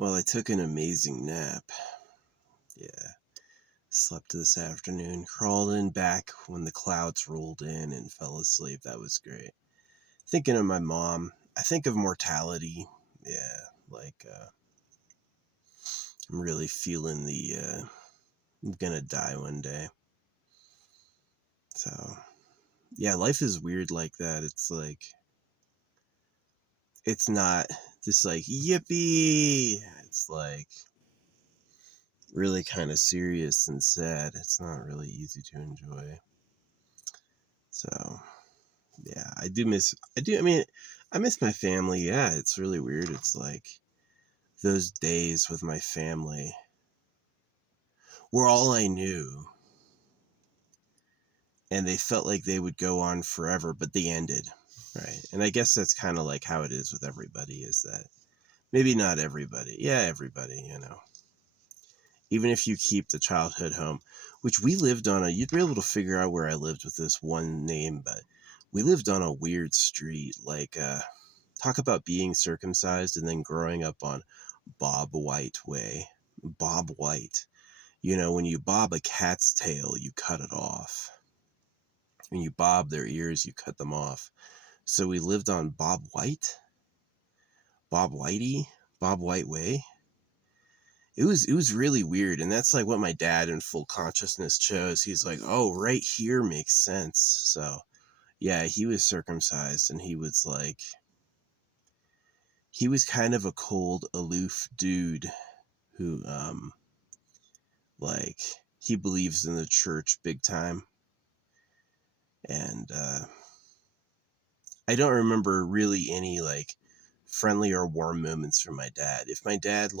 Well, I took an amazing nap. Yeah. Slept this afternoon, crawled in back when the clouds rolled in and fell asleep. That was great. Thinking of my mom, I think of mortality. Yeah, I'm really feeling I'm gonna die one day. So, yeah, life is weird like that. It's not just like, yippee! It's really kind of serious and sad. It's not really easy to enjoy. So, yeah, I miss my family. Yeah, it's really weird. It's those days with my family were all I knew. And they felt like they would go on forever, but they ended. Right. And I guess that's kind of like how it is with everybody, is that maybe not everybody. Yeah, everybody. Even if you keep the childhood home, which we lived on you'd be able to figure out where I lived with this one name, but we lived on a weird street. Talk about being circumcised and then growing up on Bob White Way. Bob White. When you bob a cat's tail, you cut it off. When you bob their ears, you cut them off. So we lived on Bob White? Bob Whitey? Bob White Way? It was really weird, and that's like what my dad in full consciousness chose. He's like, oh, right here makes sense. So yeah, he was circumcised, and he was kind of a cold, aloof dude who like he believes in the church big time. And I don't remember really any friendly or warm moments from my dad. If my dad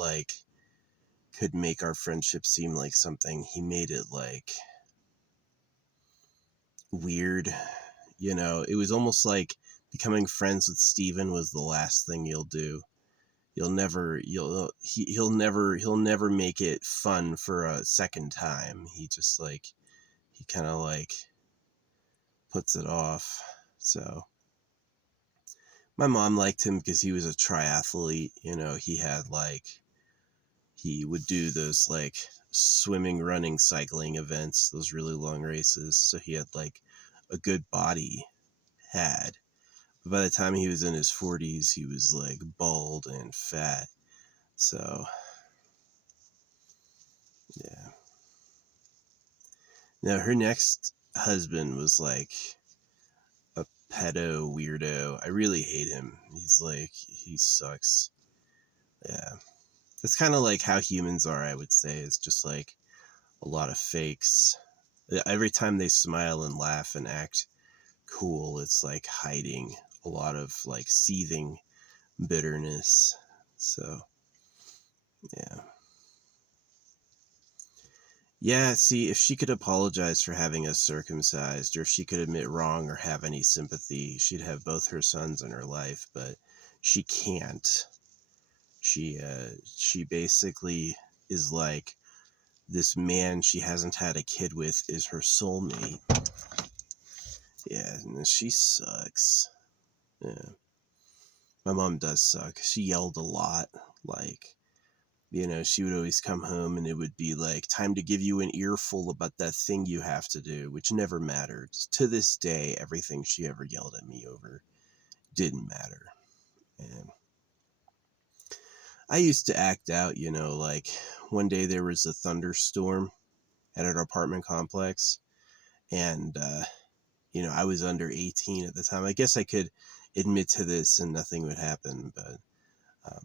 could make our friendship seem like something, he made it weird. It was almost like becoming friends with Steven was the last thing you'll do. He'll never make it fun for a second time. He just he kind of puts it off. So my mom liked him because he was a triathlete. He had he would do those swimming, running, cycling events, those really long races. So he had a good body. But by the time he was in his 40s, he was bald and fat. So yeah. Now her next husband was a pedo weirdo. I really hate him. He sucks. Yeah. That's kind of how humans are, I would say. It's just a lot of fakes. Every time they smile and laugh and act cool, it's hiding a lot of seething bitterness. So, yeah. Yeah, see, if she could apologize for having us circumcised, or if she could admit wrong or have any sympathy, she'd have both her sons in her life, but she can't. She basically is this man she hasn't had a kid with is her soulmate. Yeah, and she sucks. Yeah. My mom does suck. She yelled a lot. She would always come home and it would be time to give you an earful about that thing you have to do, which never mattered. To this day, everything she ever yelled at me over didn't matter. And I used to act out, one day there was a thunderstorm at our apartment complex, and, I was under 18 at the time. I guess I could admit to this and nothing would happen, but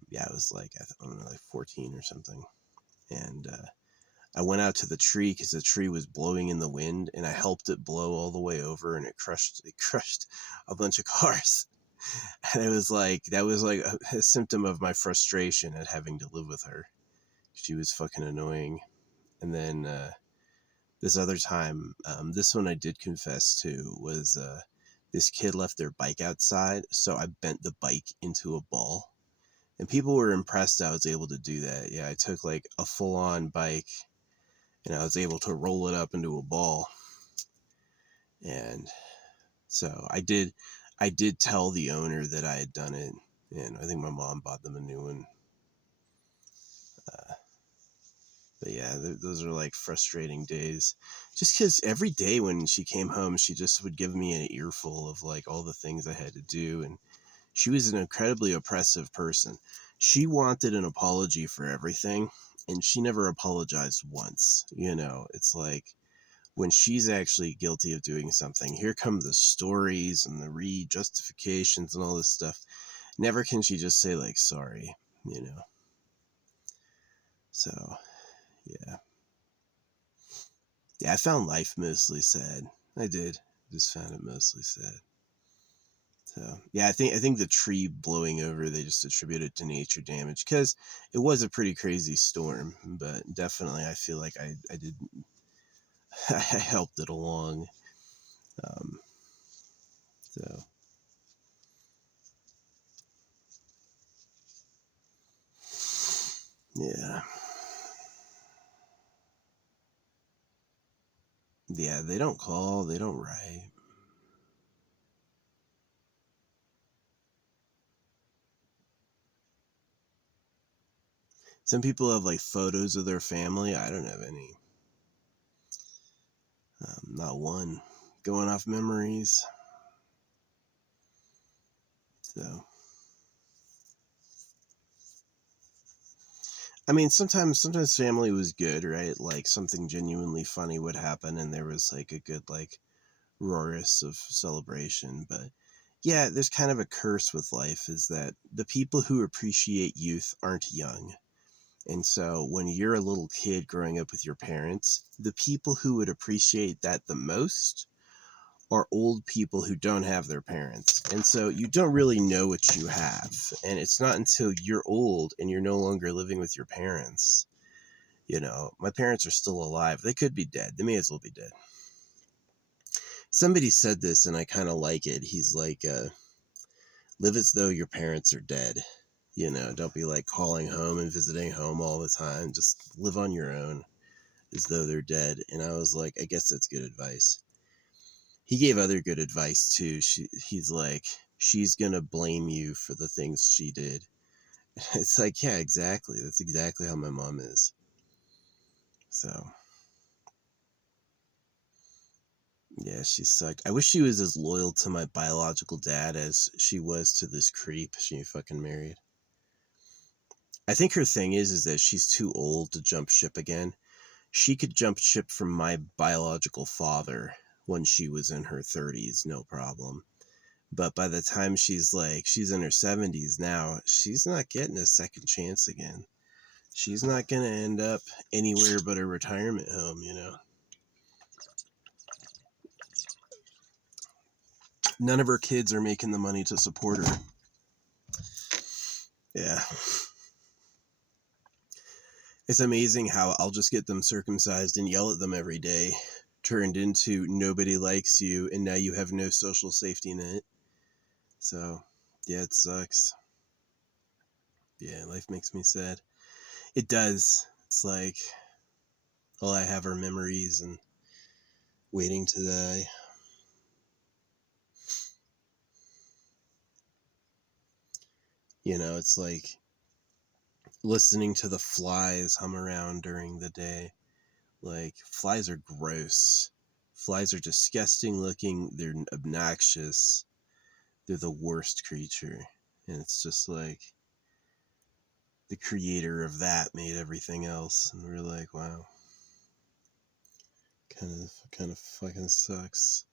yeah, I was I don't know, 14 or something. And I went out to the tree because the tree was blowing in the wind, and I helped it blow all the way over, and it crushed a bunch of cars. And it was that was a symptom of my frustration at having to live with her. She was fucking annoying. And then this other time, this one I did confess to, was this kid left their bike outside, so I bent the bike into a ball. And people were impressed I was able to do that. Yeah, I took a full-on bike, and I was able to roll it up into a ball. And so I did tell the owner that I had done it, and I think my mom bought them a new one. those are like frustrating days. Just because every day when she came home, she just would give me an earful of like all the things I had to do. And she was an incredibly oppressive person. She wanted an apology for everything, and she never apologized once. It's like when she's actually guilty of doing something, here come the stories and the justifications and all this stuff. Never can she just say, like, sorry, So, yeah. Yeah, I found life mostly sad. I did. Just found it mostly sad. So, yeah, I think the tree blowing over, they just attributed to nature damage because it was a pretty crazy storm, but definitely I feel like I did, I helped it along. Um, so, yeah. Yeah, they don't call, they don't write. Some people have like photos of their family. I don't have any. Not one. Going off memories. So, I mean, sometimes family was good, right? Like something genuinely funny would happen, and there was like a good like roarous of celebration. But yeah, there's kind of a curse with life is that the people who appreciate youth aren't young. And so when you're a little kid growing up with your parents, the people who would appreciate that the most are old people who don't have their parents. And so you don't really know what you have. And it's not until you're old and you're no longer living with your parents. My parents are still alive. They could be dead. They may as well be dead. Somebody said this and I kind of like it. He's like, live as though your parents are dead. Don't be like calling home and visiting home all the time. Just live on your own as though they're dead. And I was like, I guess that's good advice. He gave other good advice too. He's like, she's gonna blame you for the things she did. It's like, yeah, exactly. That's exactly how my mom is. So, yeah, she sucked. I wish she was as loyal to my biological dad as she was to this creep she fucking married. I think her thing is that she's too old to jump ship again. She could jump ship from my biological father when she was in her 30s, no problem. But by the time she's in her 70s now, she's not getting a second chance again. She's not going to end up anywhere but a retirement home. None of her kids are making the money to support her. Yeah. It's amazing how I'll just get them circumcised and yell at them every day, turned into nobody likes you, and now you have no social safety net. So, yeah, it sucks. Yeah, life makes me sad. It does. It's like all I have are memories and waiting to die. It's like listening to the flies hum around during the day. Like, flies are gross. Flies are disgusting looking. They're obnoxious. They're the worst creature. And it's just like the creator of that made everything else. And we're like, wow. Kind of fucking sucks.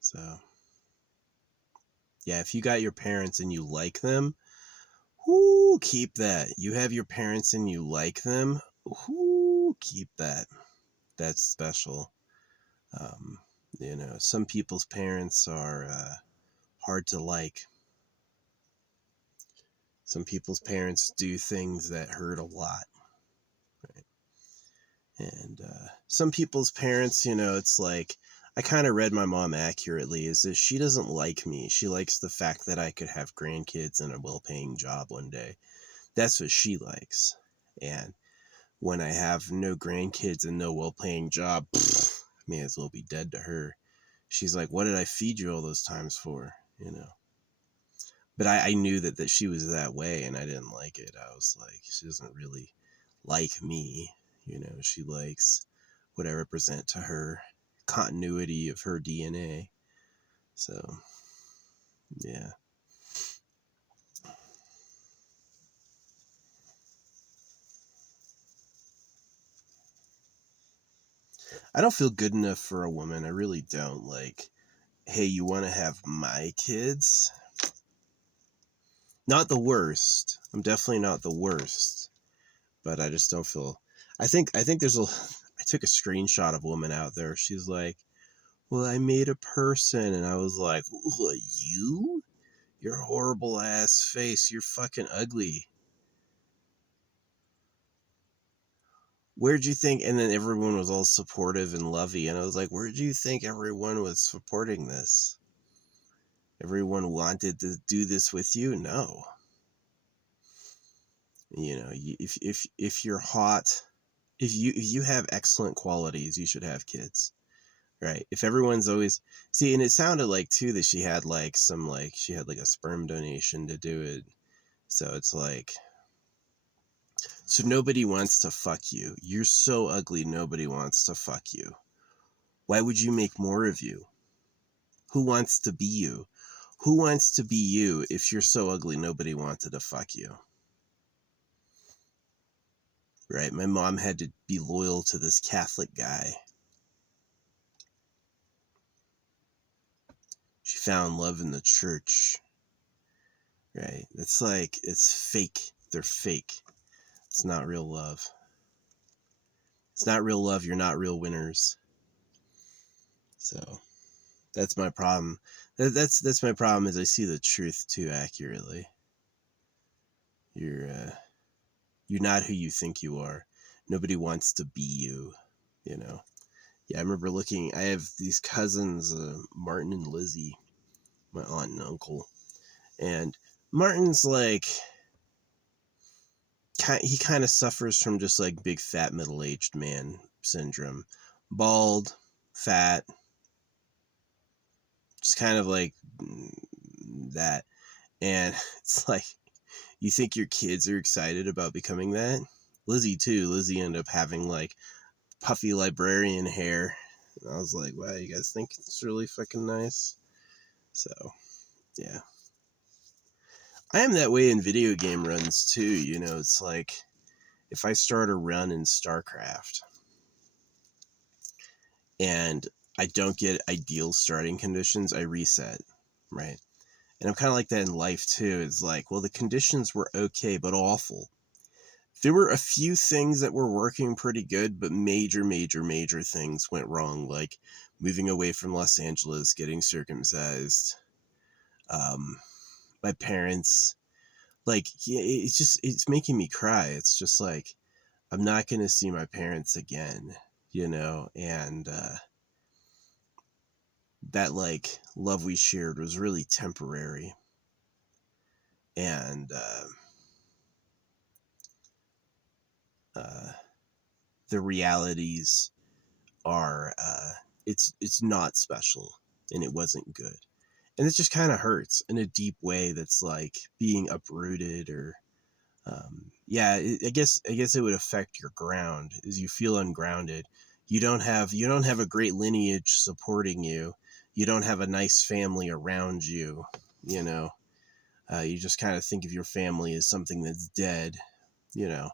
So, yeah, if you got your parents and you like them, whoo, keep that. You have your parents and you like them, whoo, keep that. That's special. Um, some people's parents are hard to like. Some people's parents do things that hurt a lot. Right? And some people's parents, it's like, I kind of read my mom accurately, is that she doesn't like me. She likes the fact that I could have grandkids and a well-paying job one day. That's what she likes. And when I have no grandkids and no well-paying job, pfft, I may as well be dead to her. She's like, what did I feed you all those times for? But I knew that she was that way, and I didn't like it. I was like, she doesn't really like me. You know, she likes what I represent to her, continuity of her DNA. So, yeah. I don't feel good enough for a woman. I really don't. Like, hey, you want to have my kids? Not the worst. I'm definitely not the worst. But I just don't feel. I think there's a. I took a screenshot of a woman out there. She's like, well, I made a person. And I was like, what, you? Your horrible ass face. You're fucking ugly. Where'd you think? And then everyone was all supportive and lovey. And I was like, where'd you think everyone was supporting this? Everyone wanted to do this with you? No. You know, if you're hot, if you have excellent qualities, you should have kids. Right. If everyone's always see, and it sounded like too that she had like some like she had like a sperm donation to do it. So it's like, so nobody wants to fuck you. You're so ugly, nobody wants to fuck you. Why would you make more of you? Who wants to be you? Who wants to be you if you're so ugly nobody wanted to fuck you? Right? My mom had to be loyal to this Catholic guy. She found love in the church. Right? It's like, it's fake. They're fake. It's not real love. It's not real love. You're not real winners. So that's my problem. That's my problem is I see the truth too accurately. You're not who you think you are. Nobody wants to be you, you know. Yeah, I remember looking. I have these cousins, Martin and Lizzie, my aunt and uncle, and Martin's like, he kind of suffers from just like big fat middle-aged man syndrome, bald, fat, just kind of like that. And it's like, you think your kids are excited about becoming that? Lizzie too. Lizzie ended up having like puffy librarian hair. And I was like, wow, you guys think it's really fucking nice? So, yeah. I am that way in video game runs too, you know, it's like if I start a run in StarCraft and I don't get ideal starting conditions, I reset, right? And I'm kind of like that in life too. It's like, well, the conditions were okay, but awful. There were a few things that were working pretty good, but major things went wrong, like moving away from Los Angeles, getting circumcised, my parents, like, yeah, it's making me cry. It's just like, I'm not going to see my parents again, you know, and that like love we shared was really temporary. And the realities are it's not special and it wasn't good. And it just kind of hurts in a deep way that's like being uprooted or yeah, I guess it would affect your ground as you feel ungrounded. You don't have a great lineage supporting you. You don't have a nice family around you, you know. You just kind of think of your family as something that's dead, you know.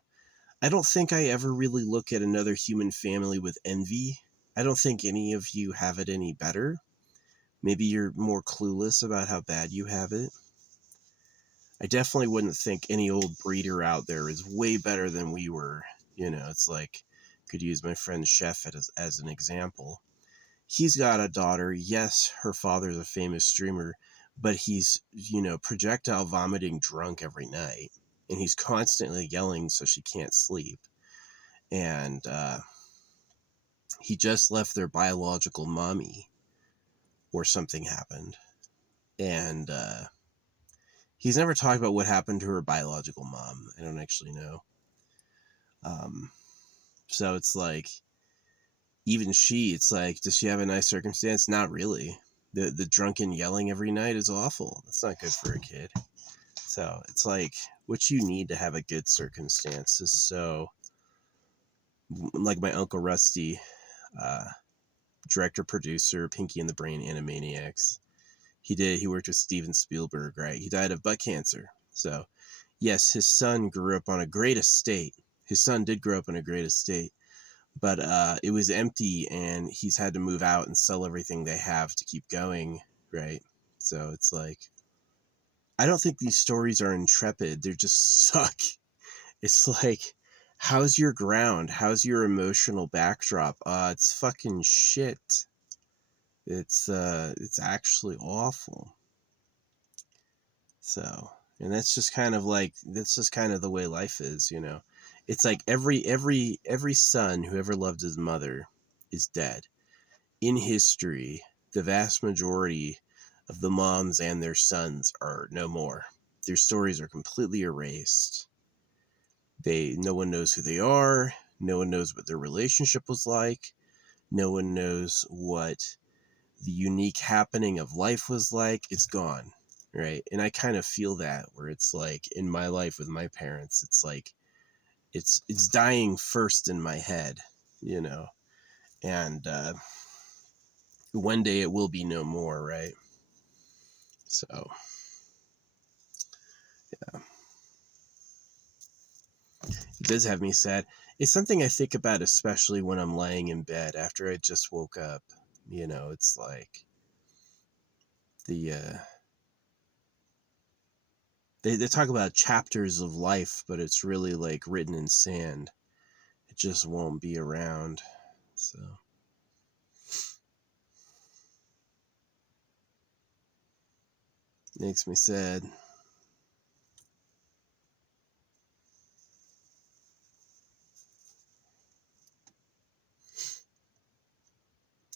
I don't think I ever really look at another human family with envy. I don't think any of you have it any better. Maybe you're more clueless about how bad you have it. I definitely wouldn't think any old breeder out there is way better than we were. You know, it's like, could use my friend Chef as an example. He's got a daughter. Yes, her father's a famous streamer, but he's, you know, projectile vomiting drunk every night. And he's constantly yelling so she can't sleep. And he just left their biological mommy or something happened. And he's never talked about what happened to her biological mom. I don't actually know. So it's like, even she, it's like, does she have a nice circumstance? Not really. The drunken yelling every night is awful. That's not good for a kid. So it's like, what you need to have a good circumstance is so like my Uncle Rusty, uh, director, producer, Pinky and the Brain, Animaniacs. He worked with Steven Spielberg, right? He died of butt cancer. So, yes, his son grew up on a great estate. His son did grow up on a great estate, but it was empty, and he's had to move out and sell everything they have to keep going, right? So it's like, I don't think these stories are intrepid. They just suck. It's like, how's your ground? How's your emotional backdrop? It's fucking shit. It's actually awful. So, and that's just kind of like, that's just kind of the way life is, you know. It's like every son who ever loved his mother is dead. In history, the vast majority of the moms and their sons are no more. Their stories are completely erased. No one knows who they are. No one knows what their relationship was like. No one knows what the unique happening of life was like. It's gone, right? And I kind of feel that, where it's like in my life with my parents, it's like it's dying first in my head, you know. And one day it will be no more, right? So yeah, it does have me sad. It's something I think about, especially when I'm laying in bed after I just woke up. You know, it's like the they talk about chapters of life, but it's really like written in sand. It just won't be around. So makes me sad.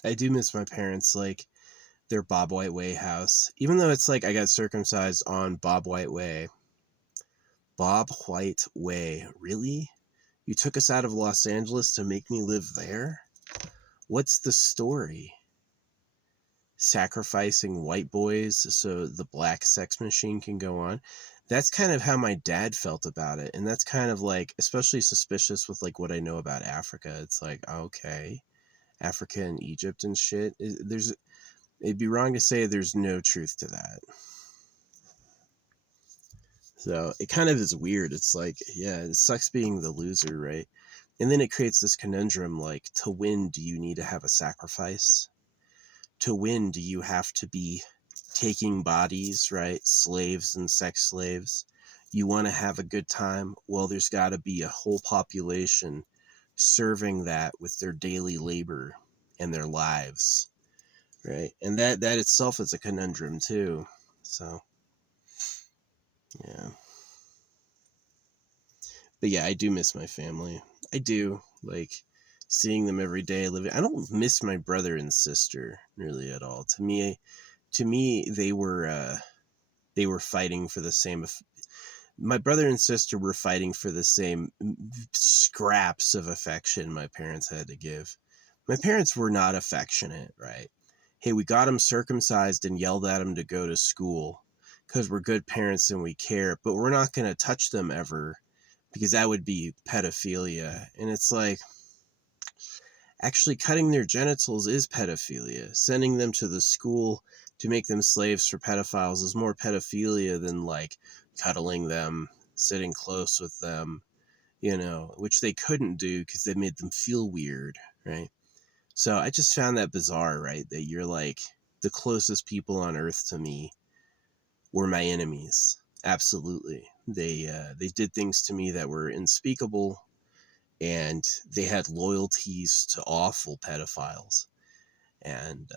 I do miss my parents, like their Bob White Way house. Even though it's like I got circumcised on Bob White Way. Bob White Way. Really? You took us out of Los Angeles to make me live there? What's the story? Sacrificing white boys so the black sex machine can go on? That's kind of how my dad felt about it. And that's kind of like, especially suspicious with like what I know about Africa. It's like, okay, Africa and Egypt and shit. It'd be wrong to say there's no truth to that. So it kind of is weird. It's like, yeah, it sucks being the loser, right? And then it creates this conundrum, like, to win, do you need to have a sacrifice? To win, do you have to be taking bodies, right? Slaves and sex slaves. You want to have a good time? Well, there's got to be a whole population serving that with their daily labor and their lives, right? And that itself is a conundrum too. So, yeah. But yeah, I do miss my family. I do, like, seeing them every day, living. I don't miss my brother and sister really at all. To me, they were fighting for the same. My brother and sister were fighting for the same scraps of affection my parents had to give. My parents were not affectionate, right? Hey, we got them circumcised and yelled at them to go to school because we're good parents and we care, but we're not going to touch them ever because that would be pedophilia. And it's like, actually, cutting their genitals is pedophilia. Sending them to the school to make them slaves for pedophiles is more pedophilia than like cuddling them, sitting close with them, you know, which they couldn't do because they made them feel weird, right? So I just found that bizarre, right? That you're like, the closest people on earth to me were my enemies. Absolutely. They did things to me that were unspeakable, and they had loyalties to awful pedophiles. And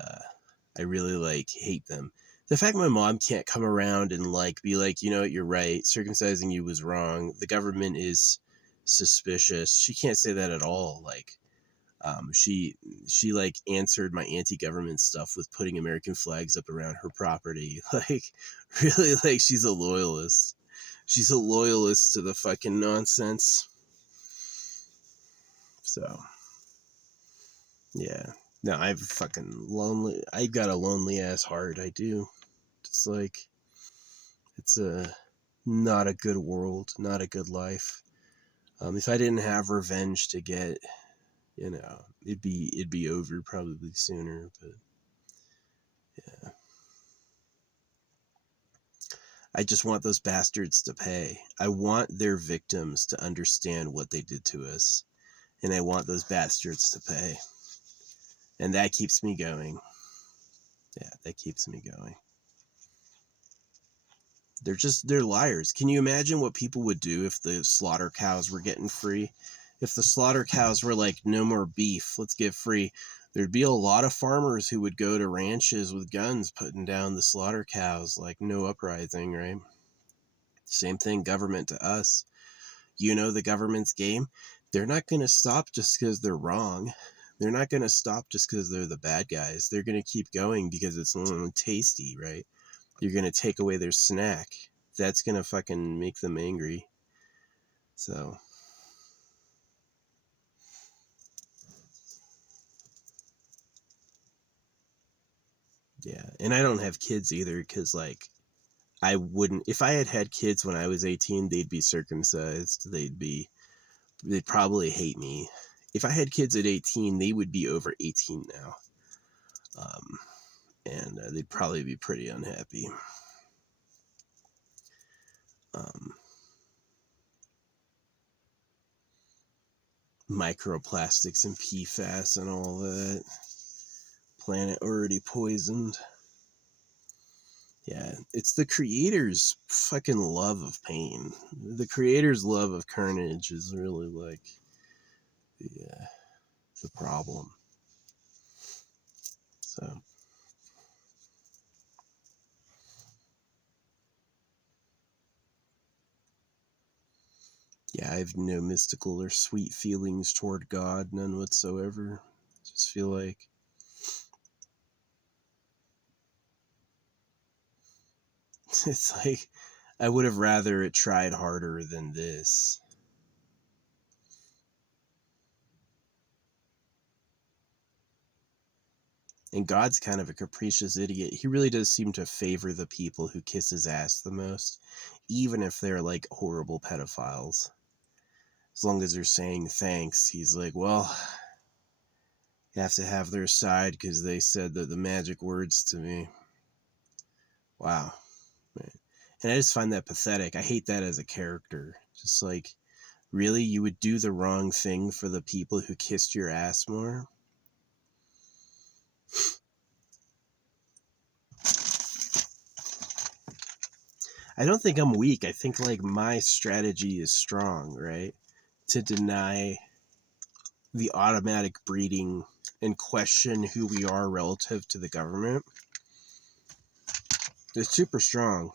I really like hate them. The fact my mom can't come around and like be like, you know what, you're right, circumcising you was wrong, the government is suspicious. She can't say that at all. Like, she like answered my anti-government stuff with putting American flags up around her property. Like, really, like, she's a loyalist. She's a loyalist to the fucking nonsense. So yeah. No, I've fucking lonely. I've got a lonely ass heart. I do. Just like, it's a not a good world, not a good life. If I didn't have revenge to get, it'd be over probably sooner, but yeah. I just want those bastards to pay. I want their victims to understand what they did to us, and I want those bastards to pay. And that keeps me going. Yeah, that keeps me going. They're liars. Can you imagine what people would do if the slaughter cows were getting free? If the slaughter cows were like, no more beef, let's get free, there'd be a lot of farmers who would go to ranches with guns putting down the slaughter cows, like no uprising, right? Same thing, government to us. The government's game. They're not going to stop just because they're wrong. They're not going to stop just because they're the bad guys. They're going to keep going because it's tasty, right? You're going to take away their snack. That's going to fucking make them angry. So, yeah. And I don't have kids either because, like, I wouldn't, if I had had kids when I was 18, they'd be circumcised. They'd probably hate me. If I had kids at 18, they would be over 18 now. And they'd probably be pretty unhappy. Microplastics and PFAS and all that. Planet already poisoned. Yeah, it's the creator's fucking love of pain. The creator's love of carnage is really like the problem. So, yeah, I have no mystical or sweet feelings toward God, none whatsoever. I just feel like it's like I would have rather it tried harder than this. And God's kind of a capricious idiot. He really does seem to favor the people who kiss his ass the most, even if they're like horrible pedophiles. As long as they're saying thanks, he's like, well, you have to have their side because they said the magic words to me. Wow. And I just find that pathetic. I hate that as a character. Just like, really? You would do the wrong thing for the people who kissed your ass more? I don't think I'm weak. I think like my strategy is strong, right? To deny the automatic breeding and question who we are relative to the government. It's super strong.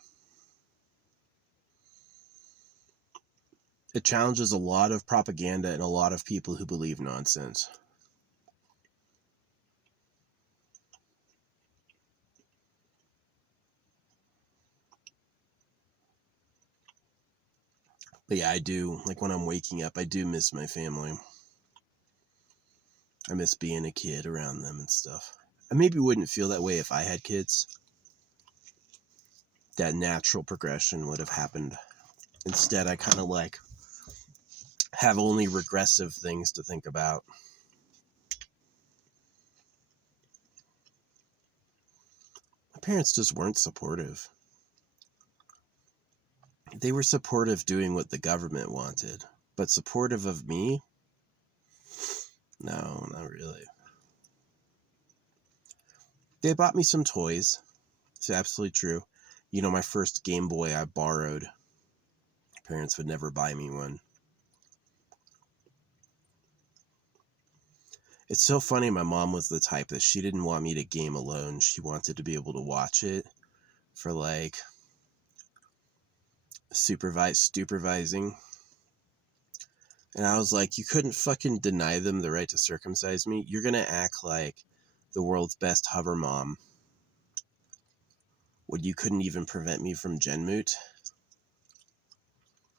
It challenges a lot of propaganda and a lot of people who believe nonsense. But yeah, I do. Like when I'm waking up, I do miss my family. I miss being a kid around them and stuff. I maybe wouldn't feel that way if I had kids. That natural progression would have happened. Instead, I kind of like have only regressive things to think about. My parents just weren't supportive. They were supportive doing what the government wanted, but supportive of me? No, not really. They bought me some toys. It's absolutely true. My first Game Boy I borrowed. Parents would never buy me one. It's so funny, my mom was the type that she didn't want me to game alone. She wanted to be able to watch it for like supervising. And I was like, you couldn't fucking deny them the right to circumcise me. You're gonna act like the world's best hover mom when you couldn't even prevent me from Genmoot.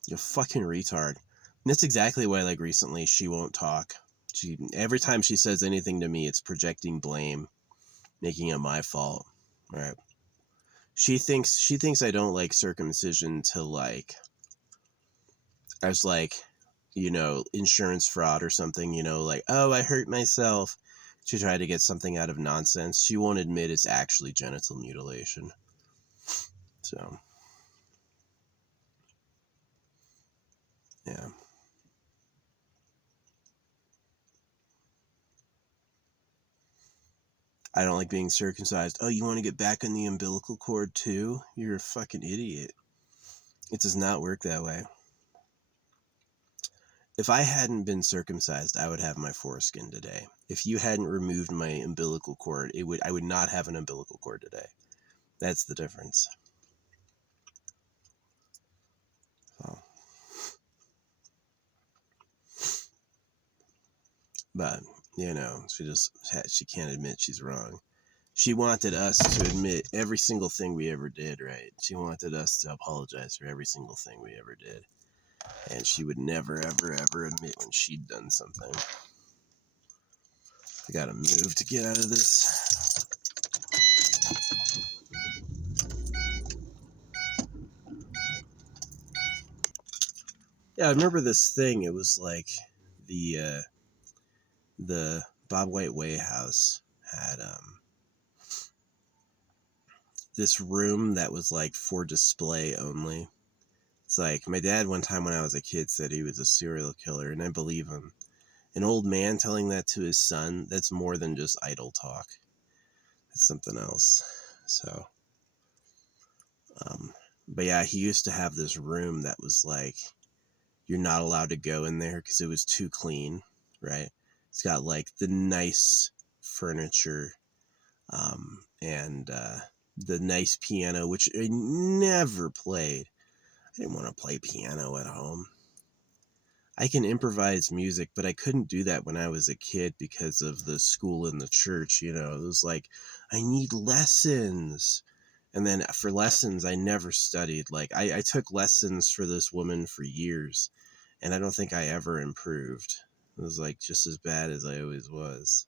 You fucking retard. And that's exactly why, like, recently she won't talk. Every time she says anything to me, it's projecting blame, making it my fault. Right? She thinks I don't like circumcision till like I was like insurance fraud or something, like, oh, I hurt myself, to try to get something out of nonsense. She won't admit it's actually genital mutilation. So, yeah. I don't like being circumcised. Oh, you want to get back on the umbilical cord too? You're a fucking idiot. It does not work that way. If I hadn't been circumcised, I would have my foreskin today. If you hadn't removed my umbilical cord, I would not have an umbilical cord today. That's the difference. So. But, she can't admit she's wrong. She wanted us to admit every single thing we ever did, right? She wanted us to apologize for every single thing we ever did. And she would never, ever, ever admit when she'd done something. I gotta move to get out of this. Yeah, I remember this thing. It was like the Bob White Way house had this room that was like for display only. It's like my dad one time when I was a kid said he was a serial killer, and I believe him. An old man telling that to his son, that's more than just idle talk. That's something else. So, but yeah, he used to have this room that was like, you're not allowed to go in there because it was too clean, right? It's got like the nice furniture, and the nice piano, which I never played. I didn't want to play piano at home. I can improvise music, but I couldn't do that when I was a kid because of the school and the church, It was like, I need lessons. And then for lessons, I never studied. Like, I took lessons for this woman for years, and I don't think I ever improved. It was like just as bad as I always was.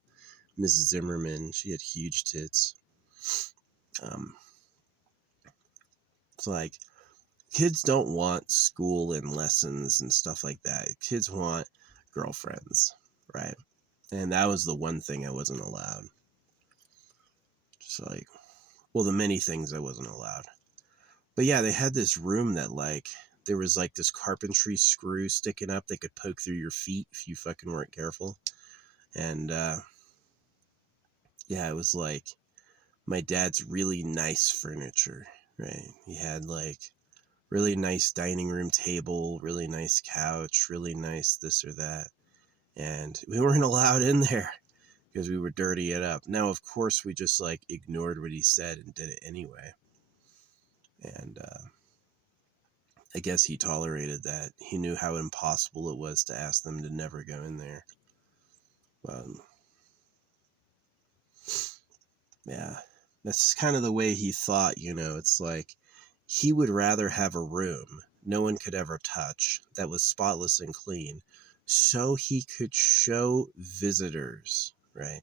Mrs. Zimmerman, she had huge tits. It's like, kids don't want school and lessons and stuff like that. Kids want girlfriends, right? And that was the one thing I wasn't allowed. Just like, well, the many things I wasn't allowed. But yeah, they had this room that like, there was like this carpentry screw sticking up that could poke through your feet if you fucking weren't careful. And yeah, it was like my dad's really nice furniture, right? He had like really nice dining room table, really nice couch, really nice this or that. And we weren't allowed in there because we would dirty it up. Now, of course, we just like ignored what he said and did it anyway. And I guess he tolerated that. He knew how impossible it was to ask them to never go in there. But yeah, that's kind of the way he thought, It's like he would rather have a room no one could ever touch that was spotless and clean so he could show visitors, right?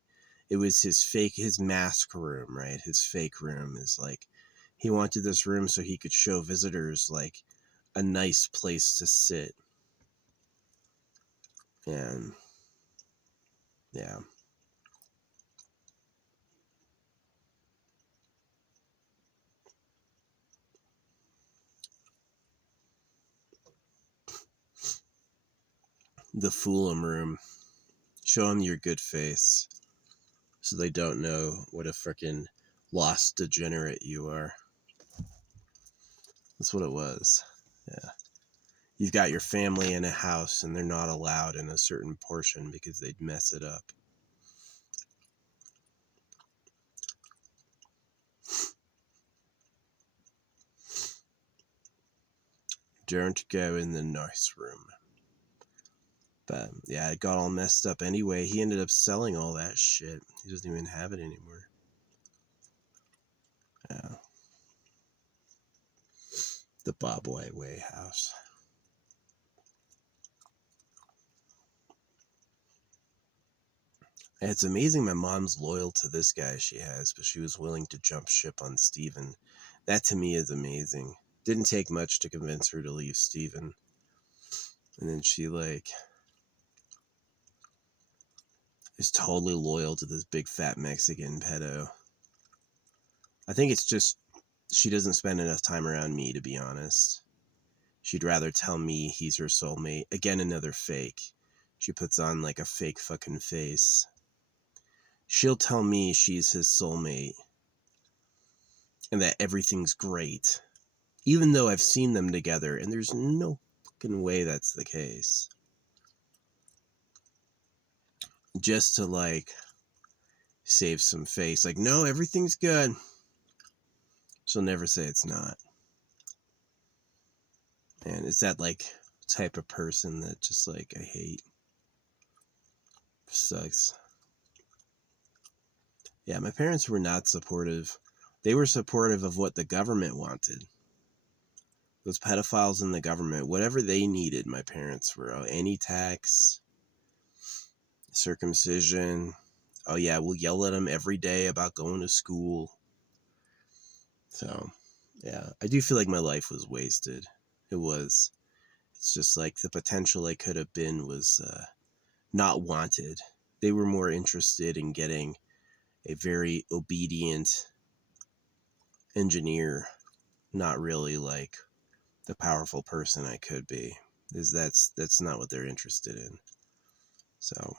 It was his mask room, right? His fake room is like, he wanted this room so he could show visitors like a nice place to sit. And yeah. The fool 'em room. Show them your good face so they don't know what a freaking lost degenerate you are. That's what it was. Yeah. You've got your family in a house and they're not allowed in a certain portion because they'd mess it up. Don't go in the nice room. But yeah, it got all messed up anyway. He ended up selling all that shit. He doesn't even have it anymore. Yeah. The Bob White Way house. And it's amazing my mom's loyal to this guy she has, but she was willing to jump ship on Steven. That to me is amazing. Didn't take much to convince her to leave Steven. And then she, like, is totally loyal to this big fat Mexican pedo. I think it's just she doesn't spend enough time around me, to be honest. She'd rather tell me he's her soulmate. Again, another fake. She puts on, like, a fake fucking face. She'll tell me she's his soulmate and that everything's great, even though I've seen them together, and there's no fucking way that's the case. Just to, like, save some face. Like, no, everything's good. She'll never say it's not. And it's that, like, type of person that just, like, I hate. Sucks. Yeah, my parents were not supportive. They were supportive of what the government wanted. Those pedophiles in the government, whatever they needed, my parents were. Any tax, circumcision. Oh yeah, we'll yell at them every day about going to school. So, yeah, I do feel like my life was wasted. It was. It's just like the potential I could have been was not wanted. They were more interested in getting a very obedient engineer, not really like the powerful person I could be. That's not what they're interested in. So,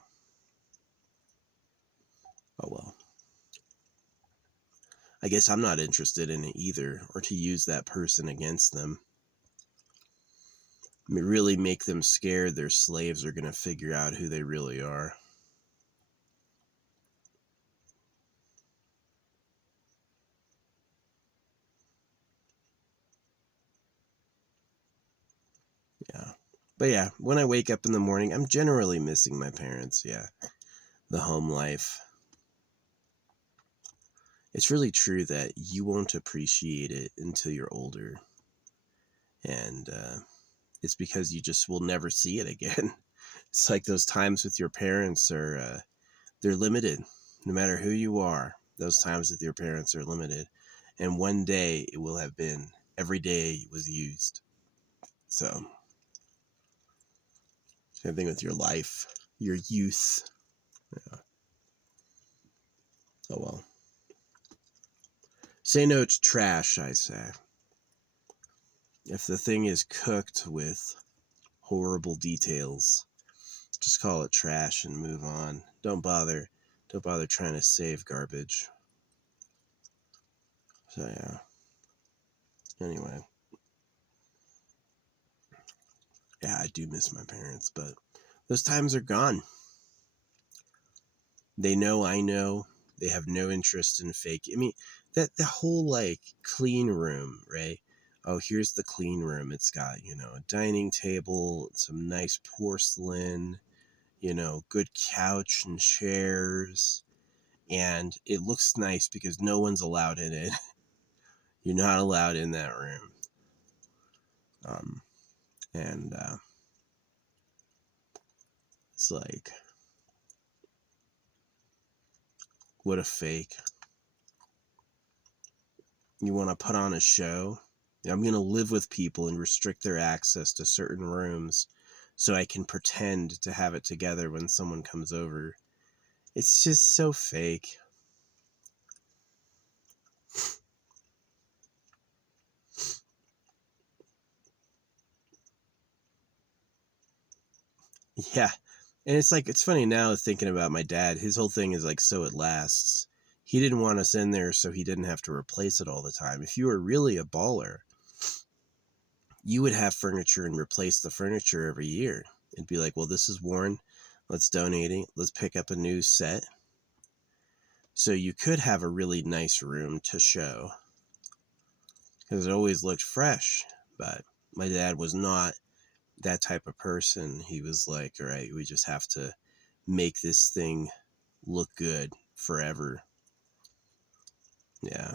oh well. I guess I'm not interested in it either, or to use that person against them. Really make them scared their slaves are going to figure out who they really are. Yeah. But yeah, when I wake up in the morning, I'm generally missing my parents. Yeah. The home life. It's really true that you won't appreciate it until you're older. And it's because you just will never see it again. It's like those times with your parents are, they're limited. No matter who you are, those times with your parents are limited. And one day it will have been, every day was used. So, same thing with your life, your youth. Yeah. Oh well. Say no to trash, I say. If the thing is cooked with horrible details, just call it trash and move on. Don't bother trying to save garbage. So yeah. Anyway. Yeah, I do miss my parents, but those times are gone. They know I know. They have no interest in fake. I mean, that the whole, like, clean room, right? Oh, here's the clean room. It's got, a dining table, some nice porcelain, good couch and chairs. And it looks nice because no one's allowed in it. You're not allowed in that room. And it's like, what a fake. You want to put on a show? I'm going to live with people and restrict their access to certain rooms so I can pretend to have it together when someone comes over. It's just so fake. Yeah. And it's like, it's funny now thinking about my dad. His whole thing is like, so it lasts. He didn't want us in there so he didn't have to replace it all the time. If you were really a baller, you would have furniture and replace the furniture every year. It'd be like, well, this is worn. Let's donate it. Let's pick up a new set. So you could have a really nice room to show because it always looked fresh. But my dad was not that type of person. He was like, all right, we just have to make this thing look good forever. Yeah.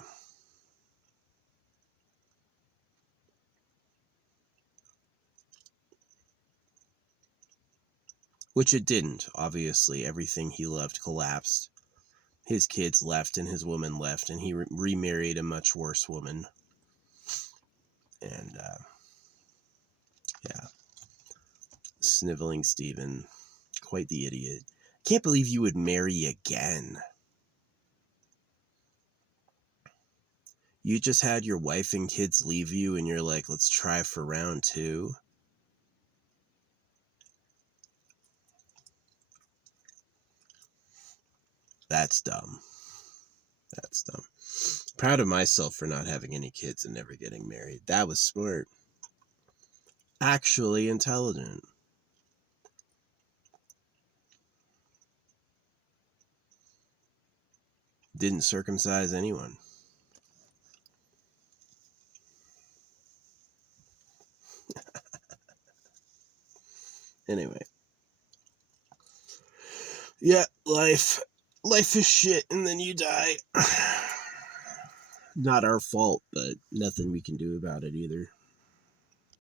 Which it didn't. Obviously, everything he loved collapsed. His kids left and his woman left, and he remarried a much worse woman. And, yeah. sniveling Stephen. Quite the idiot. Can't believe you would marry again. You just had your wife and kids leave you and you're like, let's try for round 2. That's dumb. That's dumb. Proud of myself for not having any kids and never getting married. That was smart. Actually intelligent. Didn't circumcise anyone. Anyway. Yeah, life is shit and then you die. Not our fault, but nothing we can do about it either.